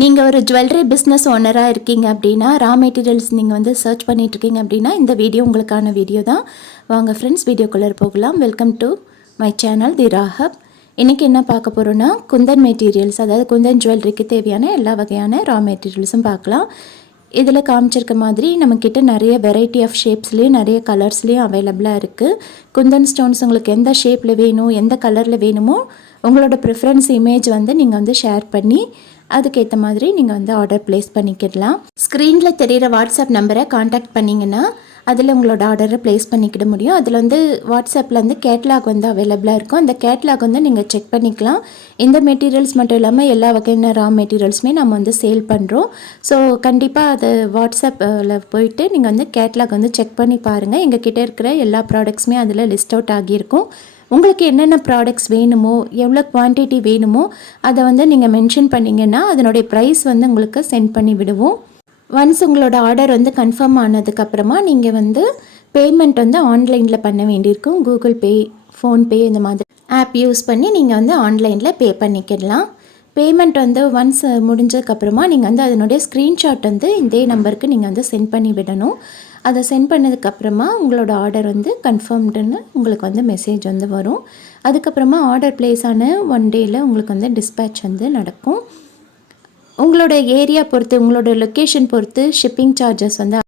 நீங்கள் ஒரு jewellery business ஓனராக இருக்கீங்க அப்படின்னா ரா மெட்டீரியல்ஸ் நீங்கள் வந்து சர்ச் பண்ணிகிட்ருக்கீங்க அப்படின்னா இந்த வீடியோ உங்களுக்கான வீடியோ தான். வாங்க ஃப்ரெண்ட்ஸ், வீடியோக்குள்ளே போகலாம். Welcome to my channel the ராஹப். இன்றைக்கி என்ன பார்க்க போகிறோன்னா குந்தன் மெட்டீரியல்ஸ், அதாவது குந்தன் ஜுவல்லரிக்கு தேவையான எல்லா வகையான ரா மெட்டீரியல்ஸும் பார்க்கலாம். இதில் காமிச்சிருக்க மாதிரி நம்மக்கிட்ட நிறைய வெரைட்டி ஆஃப் ஷேப்ஸ்லேயும் நிறைய கலர்ஸ்லேயும் அவைலபிளாக இருக்குது. குந்தன் ஸ்டோன்ஸ் உங்களுக்கு எந்த ஷேப்பில் வேணும், எந்த கலரில் வேணுமோ உங்களோட ப்ரிஃபரன்ஸ் இமேஜ் வந்து நீங்கள் வந்து ஷேர் பண்ணி அதுக்கேற்ற மாதிரி நீங்கள் வந்து ஆர்டர் ப்ளேஸ் பண்ணிக்கிடலாம். ஸ்க்ரீனில் தெரிகிற வாட்ஸ்அப் நம்பரை காண்டாக்ட் பண்ணிங்கன்னா அதில் உங்களோட ஆர்டரை ப்ளேஸ் பண்ணிக்கிட முடியும். அதில் வந்து வாட்ஸ்அப்பில் வந்து கேட்லாக் வந்து அவைலபிளாக இருக்கும். அந்த கேட்லாக் வந்து நீங்கள் செக் பண்ணிக்கலாம். இந்த மெட்டீரியல்ஸ் மட்டும் இல்லாமல் எல்லா வகையான ரா மெட்டீரியல்ஸுமே நம்ம வந்து சேல் பண்ணுறோம். ஸோ கண்டிப்பாக அது வாட்ஸ்அப்பில் போயிட்டு நீங்கள் வந்து கேட்லாக் வந்து செக் பண்ணி பாருங்கள். எங்கள் கிட்டே இருக்கிற எல்லா ப்ராடக்ட்ஸுமே அதில் லிஸ்ட் அவுட் ஆகியிருக்கும். உங்களுக்கு என்னென்ன ப்ராடக்ட்ஸ் வேணுமோ, எவ்வளோ குவான்டிட்டி வேணுமோ அதை வந்து நீங்கள் மென்ஷன் பண்ணிங்கன்னா அதனுடைய ப்ரைஸ் வந்து உங்களுக்கு சென்ட் பண்ணி விடுவோம். ஒன்ஸ் உங்களோட ஆர்டர் வந்து கன்ஃபார்ம் ஆனதுக்கப்புறமா நீங்கள் வந்து பேமெண்ட் வந்து ஆன்லைனில் பண்ண வேண்டியிருக்கும். கூகுள் பே, ஃபோன்பே இந்த மாதிரி ஆப் யூஸ் பண்ணி நீங்கள் வந்து ஆன்லைனில் பே பண்ணிக்கிடலாம். பேமெண்ட் வந்து ஒன்ஸ் முடிஞ்சதுக்கப்புறமா நீங்கள் வந்து அதனுடைய ஸ்க்ரீன்ஷாட் வந்து இதே நம்பருக்கு நீங்கள் வந்து சென்ட் பண்ணி விடணும். அதை சென்ட் பண்ணதுக்கப்புறமா உங்களோட ஆர்டர் வந்து கன்ஃபார்ம்டுன்னு உங்களுக்கு வந்து மெசேஜ் வந்து வரும். அதுக்கப்புறமா ஆர்டர் ப்ளேஸ் ஆன 1 டேயில் உங்களுக்கு வந்து டிஸ்பேட்ச் வந்து நடக்கும். உங்களோட ஏரியா பொறுத்து, உங்களோட லொக்கேஷன் பொறுத்து ஷிப்பிங் சார்ஜஸ் வந்து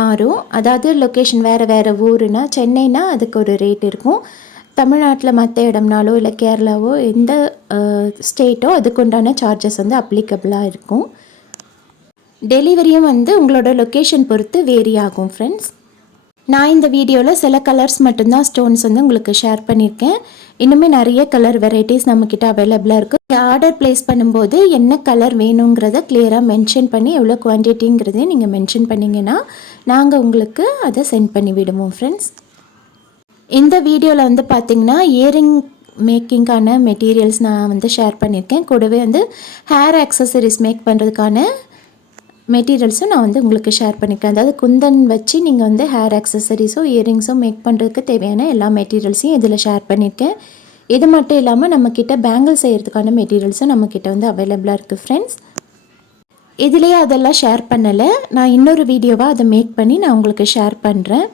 மாறும். அதாவது லொக்கேஷன் வேறு ஊருனா, சென்னைனா அதுக்கு ஒரு ரேட் இருக்கும். தமிழ்நாட்டில் மற்ற இடம்னாலோ இல்லை கேரளாவோ எந்த ஸ்டேட்டோ அதுக்குண்டான சார்ஜஸ் வந்து அப்ளிகபிளாக இருக்கும். டெலிவரியும் வந்து உங்களோட லொக்கேஷன் பொறுத்து வேரி ஆகும் ஃப்ரெண்ட்ஸ். நான் இந்த வீடியோவில் சில கலர்ஸ் மட்டும்தான் ஸ்டோன்ஸ் வந்து உங்களுக்கு ஷேர் பண்ணியிருக்கேன். இன்னுமே நிறைய கலர் வெரைட்டிஸ் நம்மக்கிட்ட அவைலபிளாக இருக்குது. ஆர்டர் ப்ளேஸ் பண்ணும்போது என்ன கலர் வேணுங்கிறத கிளியராக மென்ஷன் பண்ணி எவ்வளோ குவான்டிட்டிங்கிறதையும் நீங்கள் மென்ஷன் பண்ணிங்கன்னா நாங்கள் உங்களுக்கு அதை சென்ட் பண்ணி விடுவோம் ஃப்ரெண்ட்ஸ். இந்த வீடியோவில் வந்து பார்த்திங்கன்னா இயரிங் மேக்கிங்கான மெட்டீரியல்ஸ் நான் வந்து ஷேர் பண்ணியிருக்கேன். கூடவே வந்து ஹேர் ஆக்சசரிஸ் மேக் பண்ணுறதுக்கான மெட்டீரியல்ஸும் நான் வந்து உங்களுக்கு ஷேர் பண்ணியிருக்கேன். அதாவது குந்தன் வச்சு நீங்கள் வந்து ஹேர் ஆக்சசரிஸோ இயரிங்ஸோ மேக் பண்ணுறதுக்கு தேவையான எல்லா மெட்டீரியல்ஸையும் இதில் ஷேர் பண்ணியிருக்கேன். இது மட்டும் இல்லாமல் நம்மக்கிட்ட பேங்கிள் செய்கிறதுக்கான மெட்டீரியல்ஸும் நம்மக்கிட்ட வந்து அவைலபிளாக இருக்குது ஃப்ரெண்ட்ஸ். இதுலேயே அதெல்லாம் ஷேர் பண்ணலை, நான் இன்னொரு வீடியோவாக அதை மேக் பண்ணி நான் உங்களுக்கு ஷேர் பண்ணுறேன்.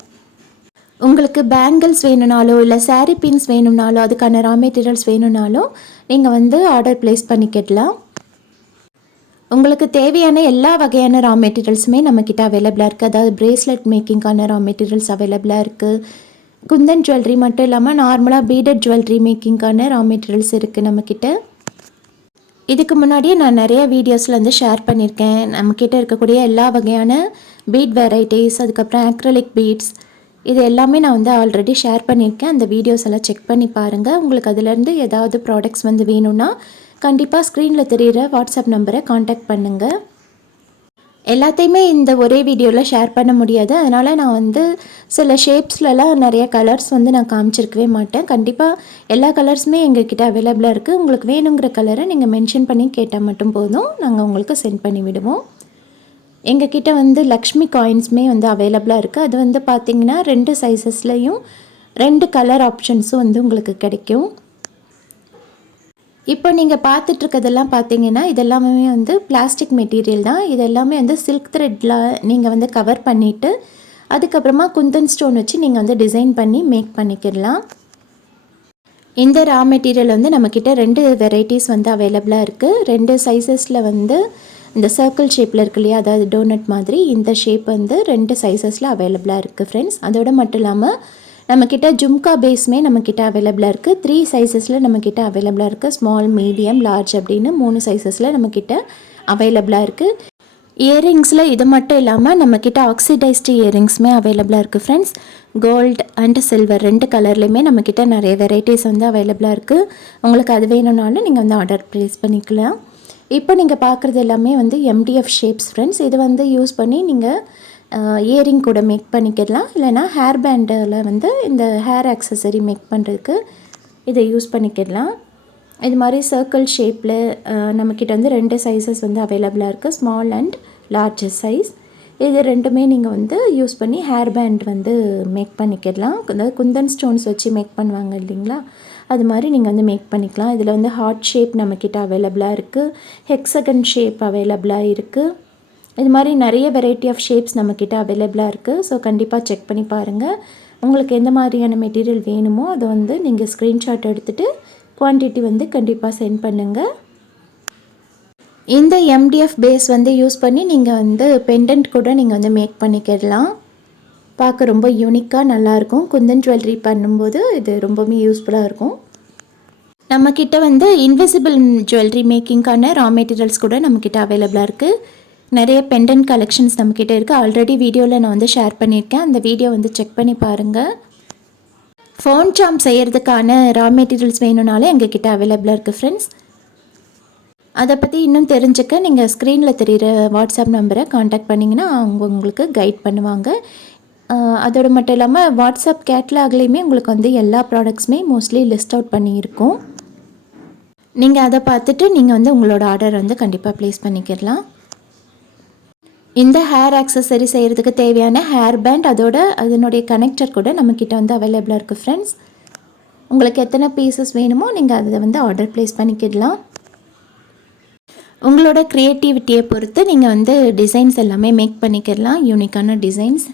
உங்களுக்கு பேங்கிள்ஸ் வேணும்னாலோ இல்லை சாரீ பின்ஸ் வேணும்னாலோ அதுக்கான ரா மெட்டீரியல்ஸ் வேணும்னாலும் நீங்கள் வந்து ஆர்டர் ப்ளேஸ் பண்ணிக்கிடலாம். உங்களுக்கு தேவையான எல்லா வகையான ரா மெட்டீரியல்ஸுமே நம்மக்கிட்ட அவைலபிளாக இருக்குது. அதாவது பிரேஸ்லெட் மேக்கிங்கான ரா மெட்டீரியல்ஸ் அவைலபிளாக இருக்குது. குந்தன் ஜுவல்லரி மட்டும் இல்லாமல் நார்மலாக பீடட் ஜுவல்லரி மேக்கிங்கான ரா மெட்டீரியல்ஸ் இருக்குது நம்மக்கிட்ட. இதுக்கு முன்னாடியே நான் நிறைய வீடியோஸில் வந்து ஷேர் பண்ணியிருக்கேன். நம்மக்கிட்ட இருக்கக்கூடிய எல்லா வகையான பீட் வெரைட்டிஸ், அதுக்கப்புறம் ஆக்ரிலிக் பீட்ஸ், இது எல்லாமே நான் வந்து ஆல்ரெடி ஷேர் பண்ணியிருக்கேன். அந்த வீடியோஸ் எல்லாம் செக் பண்ணி பாருங்கள். உங்களுக்கு அதிலேருந்து ஏதாவது ப்ராடக்ட்ஸ் வந்து வேணும்னா கண்டிப்பாக ஸ்க்ரீனில் தெரிகிற வாட்ஸ்அப் நம்பரை காண்டாக்ட் பண்ணுங்கள். எல்லாத்தையுமே இந்த ஒரே வீடியோவில் ஷேர் பண்ண முடியாது. அதனால் நான் வந்து சில ஷேப்ஸ்லலாம் நிறைய கலர்ஸ் வந்து நான் காமிச்சிருக்கவே மாட்டேன். கண்டிப்பாக எல்லா கலர்ஸுமே எங்கள்கிட்ட அவைலபிளாக இருக்குது. உங்களுக்கு வேணுங்கிற கலரை நீங்கள் மென்ஷன் பண்ணி கேட்டால் மட்டும் போதும், நாங்கள் உங்களுக்கு சென்ட் பண்ணி விடுவோம். எங்ககிட்ட வந்து லக்ஷ்மி காயின்ஸுமே வந்து அவைலபிளாக இருக்குது. அது வந்து பார்த்திங்கன்னா 2 சைஸஸ்லேயும் 2 கலர் ஆப்ஷன்ஸும் வந்து உங்களுக்கு கிடைக்கும். இப்போ நீங்கள் பார்த்துட்ருக்கதெல்லாம் பார்த்தீங்கன்னா இதெல்லாமே வந்து பிளாஸ்டிக் மெட்டீரியல் தான். இது எல்லாமே வந்து சில்க் த்ரெட்டில் நீங்கள் வந்து கவர் பண்ணிவிட்டு அதுக்கப்புறமா குந்தன் ஸ்டோன் வச்சு நீங்கள் வந்து டிசைன் பண்ணி மேக் பண்ணிக்கிடலாம். இந்த ரா மெட்டீரியல் வந்து நம்மக்கிட்ட 2 வெரைட்டிஸ் வந்து அவைலபிளாக இருக்குது. 2 சைஸஸில் வந்து இந்த சர்க்கிள் ஷேப்பில் இருக்கு இல்லையா, அதாவது டோனட் மாதிரி இந்த ஷேப் வந்து 2 சைஸஸில் அவைலபிளாக இருக்குது ஃப்ரெண்ட்ஸ். அதோடு மட்டும் இல்லாமல் நம்மக்கிட்ட ஜும்கா பேஸுமே நம்மக்கிட்ட அவைலபிளாக இருக்குது. 3 சைஸஸில் நம்மக்கிட்ட அவைலபிளாக இருக்குது. ஸ்மால், மீடியம், லார்ஜ் அப்படின்னு 3 சைஸஸில் நம்மக்கிட்ட அவைலபிளாக இருக்குது. இயரிங்ஸில் இது மட்டும் இல்லாமல் நம்மக்கிட்ட ஆக்சிடைஸ்டு இயரிங்ஸுமே அவைலபிளாக இருக்குது ஃப்ரெண்ட்ஸ். கோல்டு அண்ட் சில்வர் 2 கலர்லேயுமே நம்மக்கிட்ட நிறைய வெரைட்டிஸ் வந்து அவைலபிளாக இருக்குது. உங்களுக்கு அது வேணும்னாலும் நீங்கள் வந்து ஆர்டர் ப்ளேஸ் பண்ணிக்கலாம். இப்போ நீங்கள் பார்க்குறது எல்லாமே வந்து MDF ஷேப்ஸ் ஃப்ரெண்ட்ஸ். இது வந்து யூஸ் பண்ணி நீங்கள் இயரிங் கூட மேக் பண்ணிக்கிடலாம். இல்லைனா ஹேர் பேண்டில் வந்து இந்த ஹேர் ஆக்சசரி மேக் பண்ணுறதுக்கு இதை யூஸ் பண்ணிக்கிடலாம். இது மாதிரி சர்க்கிள் ஷேப்பில் நம்மக்கிட்ட வந்து 2 சைஸஸ் வந்து அவைலபிளாக இருக்குது. Small and large size. இது ரெண்டுமே நீங்கள் வந்து யூஸ் பண்ணி ஹேர் பேண்ட் வந்து மேக் பண்ணிக்கிடலாம். அதாவது குந்தன் ஸ்டோன்ஸ் வச்சு மேக் பண்ணுவாங்க இல்லைங்களா, அது மாதிரி நீங்கள் வந்து மேக் பண்ணிக்கலாம். இதில் வந்து ஹார்ட் ஷேப் நம்மக்கிட்ட அவைலபிளாக இருக்குது, ஹெக்ஸகன் ஷேப் அவைலபிளாக இருக்குது. இது மாதிரி நிறைய வெரைட்டி ஆஃப் ஷேப்ஸ் நம்மக்கிட்ட அவைலபிளாக இருக்குது. ஸோ கண்டிப்பாக செக் பண்ணி பாருங்கள். உங்களுக்கு எந்த மாதிரியான மெட்டீரியல் வேணுமோ அதை வந்து நீங்கள் ஸ்க்ரீன்ஷாட் எடுத்துகிட்டு குவான்டிட்டி வந்து கண்டிப்பாக சென்ட் பண்ணுங்கள். இந்த எம்டிஎஃப் பேஸ் வந்து யூஸ் பண்ணி நீங்கள் வந்து பெண்டன்ட் கூட நீங்கள் வந்து மேக் பண்ணிக்கிடலாம். பார்க்க ரொம்ப யூனிக்காக நல்லாயிருக்கும். குந்தன் ஜுவல்லரி பண்ணும்போது இது ரொம்பவுமே யூஸ்ஃபுல்லாக இருக்கும். நம்மக்கிட்ட வந்து இன்விசிபிள் ஜுவல்லரி மேக்கிங்கான ரா மெட்டீரியல்ஸ் கூட நம்மக்கிட்ட அவைலபிளாக இருக்குது. நிறைய பெண்டன்ட் கலெக்ஷன்ஸ் நம்மக்கிட்ட இருக்குது. ஆல்ரெடி வீடியோவில் நான் வந்து ஷேர் பண்ணியிருக்கேன். அந்த வீடியோ வந்து செக் பண்ணி பாருங்கள். ஃபோன் சார்ம் செய்கிறதுக்கான ரா மெட்டீரியல்ஸ் வேணும்னாலே எங்ககிட்ட அவைலபிளாக இருக்குது ஃப்ரெண்ட்ஸ். அதை பற்றி இன்னும் தெரிஞ்சுக்க நீங்கள் ஸ்க்ரீனில் தெரிகிற வாட்ஸ்அப் நம்பரை காண்டாக்ட் பண்ணிங்கன்னா அவங்க உங்களுக்கு கைட் பண்ணுவாங்க. அதோடு மட்டும் இல்லாமல் வாட்ஸ்அப் கேட்லாக்லேயுமே உங்களுக்கு வந்து எல்லா ப்ராடக்ட்ஸுமே மோஸ்ட்லி லிஸ்ட் அவுட் பண்ணியிருக்கோம். நீங்கள் அதை பார்த்துட்டு நீங்கள் வந்து உங்களோட ஆர்டர் வந்து கண்டிப்பாக ப்ளேஸ் பண்ணிக்கிடலாம். இந்த ஹேர் ஆக்சசரி செய்கிறதுக்கு தேவையான ஹேர் பேண்ட் அதனுடைய கனெக்டர் கூட நம்மக்கிட்ட வந்து அவைலபிளாக இருக்குது ஃப்ரெண்ட்ஸ். உங்களுக்கு எத்தனை பீசஸ் வேணுமோ நீங்கள் அதை வந்து ஆர்டர் ப்ளேஸ் பண்ணிக்கிடலாம். உங்களோட க்ரியேட்டிவிட்டியை பொறுத்து நீங்கள் வந்து டிசைன்ஸ் எல்லாமே மேக் பண்ணிக்கிடலாம். யூனிக்கான டிசைன்ஸ்.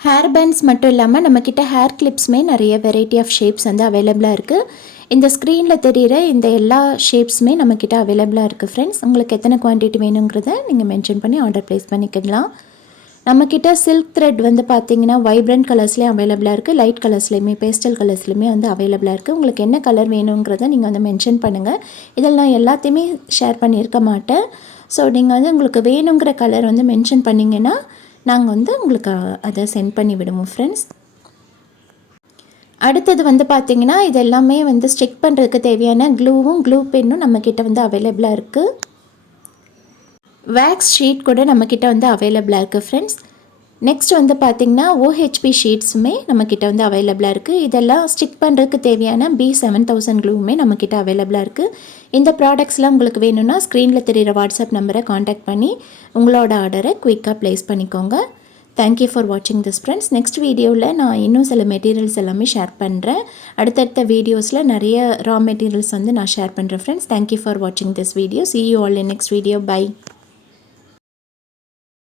ஹேர் பேண்ட்ஸ் மட்டும் இல்லாமல் நம்மக்கிட்ட ஹேர் கிளிப்ஸுமே நிறைய வெரைட்டி ஆஃப் ஷேப்ஸ் வந்து அவைலபிளாக இருக்குது. இந்த ஸ்க்ரீனில் தெரிகிற இந்த எல்லா ஷேப்ஸுமே நம்மக்கிட்ட அவைலபிளாக இருக்குது ஃப்ரெண்ட்ஸ். உங்களுக்கு எத்தனை குவான்டிட்டி வேணுங்கிறத நீங்கள் மென்ஷன் பண்ணி ஆர்டர் ப்ளேஸ் பண்ணிக்கலாம். நம்மக்கிட்ட சில்க் த்ரெட் வந்து பார்த்திங்கன்னா வைப்ரண்ட் கலர்ஸ்லேயும் அவைலபிளாக இருக்குது, லைட் கலர்ஸ்லேயுமே பேஸ்டல் கலர்ஸ்லையுமே வந்து அவைலபிளாக இருக்குது. உங்களுக்கு என்ன கலர் வேணுங்கிறத நீங்கள் வந்து மென்ஷன் பண்ணுங்கள். இதில் நான் எல்லாத்தையுமே ஷேர் பண்ணியிருக்க மாட்டேன். ஸோ நீங்கள் வந்து உங்களுக்கு வேணுங்கிற கலர் வந்து மென்ஷன் பண்ணிங்கன்னா நாங்கள் வந்து உங்களுக்கு அதை சென்ட் பண்ணி விடுவோம் ஃப்ரெண்ட்ஸ். அடுத்தது வந்து பார்த்திங்கன்னா இது எல்லாமே வந்து ஸ்டிக் பண்ணுறதுக்கு தேவையான க்ளூவும் க்ளூ பென்னும் நம்மக்கிட்ட வந்து அவைலபிளாக இருக்குது. வேக்ஸ் ஷீட் கூட நம்மக்கிட்ட வந்து அவைலபிளாக இருக்குது ஃப்ரெண்ட்ஸ். நெக்ஸ்ட் வந்து பார்த்திங்கன்னா OHP ஷீட்ஸுமே நம்மக்கிட்ட வந்து அவைலபிளாக இருக்குது. இதெல்லாம் ஸ்டிக் பண்ணுறதுக்கு தேவையான B7000 க்ளூவுமே நம்மக்கிட்ட அவைலபிளாக இருக்குது. இந்த ப்ராடக்ட்ஸ்லாம் உங்களுக்கு வேணும்னா ஸ்க்ரீனில் தெரிகிற வாட்ஸ்அப் நம்பரை காண்டாக்ட் பண்ணி உங்களோட ஆர்டரை குயிக்காக ப்ளேஸ் பண்ணிக்கோங்க. தேங்க்யூ ஃபார் வாட்சிங் திஸ் ஃப்ரெண்ட்ஸ். நெக்ஸ்ட் வீடியோவில் நான் இன்னும் சில மெட்டீரியல்ஸ் எல்லாமே ஷேர் பண்ணுறேன். அடுத்தடுத்த வீடியோஸில் நிறைய ரா மெட்டீரியல்ஸ் வந்து நான் ஷேர் பண்ணுறேன் ஃப்ரெண்ட்ஸ். தேங்க்யூ ஃபார் வாட்சிங் this video. See you all in next video. Bye.